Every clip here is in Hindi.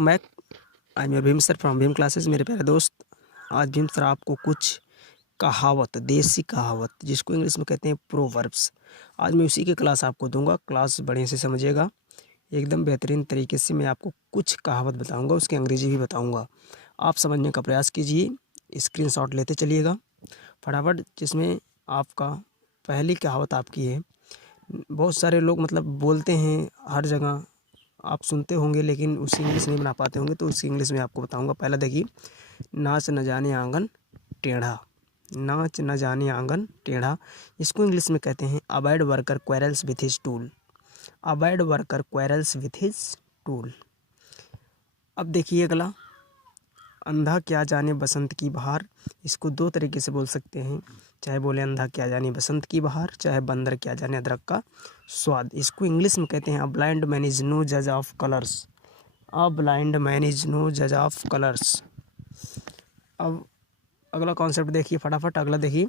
Welcome back. I am your Bhim sir from Bhim classes. मेरे प्यारे दोस्त, आज भीम सर आपको कुछ कहावत, देसी कहावत जिसको इंग्लिश में कहते हैं प्रोवर्ब्स, आज मैं उसी की क्लास आपको दूंगा। क्लास बढ़िया से समझिएगा, एकदम बेहतरीन तरीके से मैं आपको कुछ कहावत बताऊंगा, उसकी अंग्रेजी भी बताऊंगा। आप समझने का प्रयास कीजिए, स्क्रीनशॉट लेते चलिएगा फटाफट। जिसमें आपका पहली कहावत आपकी है। बहुत सारे लोग मतलब बोलते हैं हर जगह, आप सुनते होंगे लेकिन उसकी इंग्लिश नहीं बना पाते होंगे, तो उसकी इंग्लिश में आपको बताऊंगा। पहला देखिए, नाच न जाने आंगन टेढ़ा। नाच न जाने आंगन टेढ़ा, इसको इंग्लिश में कहते हैं avoid worker quarrels with his tool. Avoid worker quarrels with his tool. अब देखिए अगला, अंधा क्या जाने बसंत की बहार। इसको दो तरीके से बोल सकते हैं, चाहे बोले अंधा क्या जाने बसंत की बहार, चाहे बंदर क्या जाने अदरक का स्वाद। इसको इंग्लिश में कहते हैं a blind man is no जज of colours. A blind man is no जज ऑफ कलर्स। अब अगला कॉन्सेप्ट देखिए फटाफट। अगला देखिए,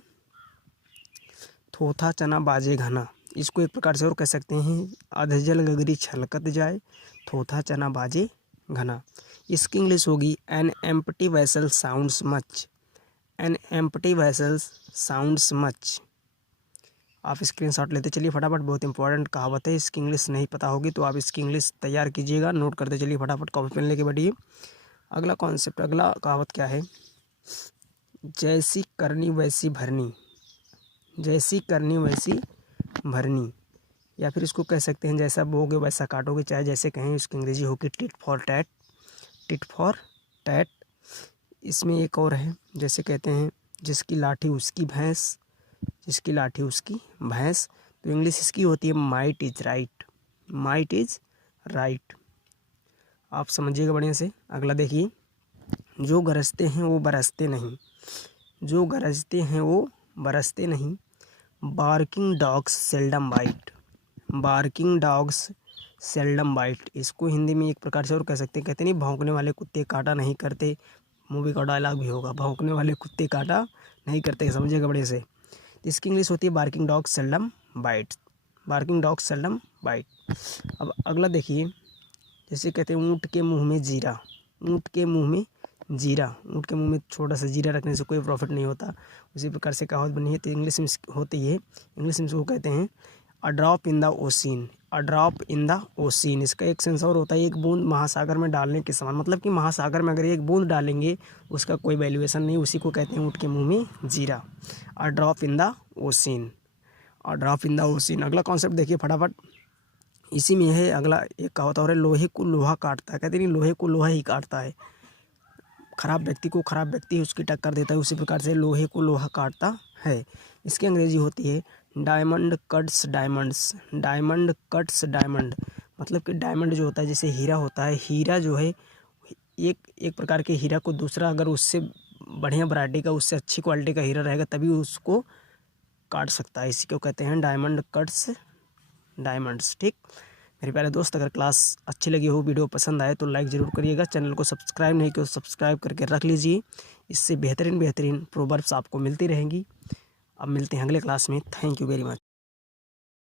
थोथा चना बाजे घना। इसको एक प्रकार से और कह सकते हैं अधजल गगरी छलकत जाए, थोथा चना बाजे घना। इसकी इंग्लिश होगी an empty vessel sounds much. An empty vessel sounds much. आप स्क्रीनशॉट लेते चलिए फटाफट, बहुत इंपॉर्टेंट कहावत है। इसकी इंग्लिश नहीं पता होगी तो आप इसकी इंग्लिश तैयार कीजिएगा, नोट करते चलिए फटाफट, कॉपी पेन लेके बैठिए। अगला कॉन्सेप्ट, अगला कहावत क्या है, जैसी करनी वैसी भरनी। जैसी करनी वैसी भरनी, या फिर इसको कह सकते हैं जैसा बोगे वैसा काटोगे, चाहे जैसे कहें। इसकी अंग्रेजी होगी tit for tat. Tit for tat. इसमें एक और है, जैसे कहते हैं जिसकी लाठी उसकी भैंस। जिसकी लाठी उसकी भैंस, तो इंग्लिश इसकी होती है might is right. Might is right. आप समझिएगा बढ़िया से। अगला देखिए, जो गरजते हैं वो बरसते नहीं। जो गरजते हैं वो बरसते नहीं, barking dogs seldom bite. Barking dogs seldom bite. इसको हिंदी में एक प्रकार से और कह सकते हैं, कहते नहीं भौंकने वाले कुत्ते काटा नहीं करते। मूवी का डायलॉग भी होगा, भौंकने वाले कुत्ते काटा नहीं करते, समझिएगा बड़े से। इसकी इंग्लिश होती है barking dog seldom bite. Barking dog seldom bite. अब अगला देखिए, जैसे कहते हैं ऊँट के मुंह में जीरा। ऊँट के मुंह में जीरा। ऊँट के मुंह में छोटा सा जीरा रखने से कोई प्रॉफिट नहीं होता, उसी प्रकार से कहावत बनी है। तो इंग्लिश में होती है, इंग्लिश में इसको कहते हैं a drop in the ocean. A drop in the ocean. इसका एक सेंस और होता है, एक बूंद महासागर में डालने के समान। मतलब कि महासागर में अगर एक बूंद डालेंगे उसका कोई वैल्यूएशन नहीं, उसी को कहते हैं ऊँट के मुंह में जीरा। A drop in the ocean. A drop in the ocean. अगला कॉन्सेप्ट देखिए फटाफट, इसी में है। अगला एक कहावत और है, लोहे को लोहा काटता है। कहते नहीं लोहे को लोहा ही काटता है। खराब व्यक्ति को खराब व्यक्ति उसकी टक्कर देता है, उसी प्रकार से लोहे को लोहा काटता है। इसकी अंग्रेजी होती है diamond cuts diamonds. Diamond cuts diamond. मतलब कि डायमंड जो होता है जैसे हीरा होता है, हीरा जो है एक प्रकार के हीरा को दूसरा अगर उससे बढ़िया वैरायटी का, उससे अच्छी क्वालिटी का हीरा रहेगा तभी उसको काट सकता है। इसी को कहते हैं डायमंड कट्स डायमंड्स। ठीक मेरे प्यारे दोस्त, अगर क्लास अच्छी लगी हो, वीडियो पसंद आए तो लाइक ज़रूर करिएगा। चैनल को सब्सक्राइब नहीं किया तो सब्सक्राइब करके रख लीजिए, इससे बेहतरीन बेहतरीन प्रोवर्ब्स आपको मिलती रहेंगी। अब मिलते हैं अगले क्लास में। Thank you very much.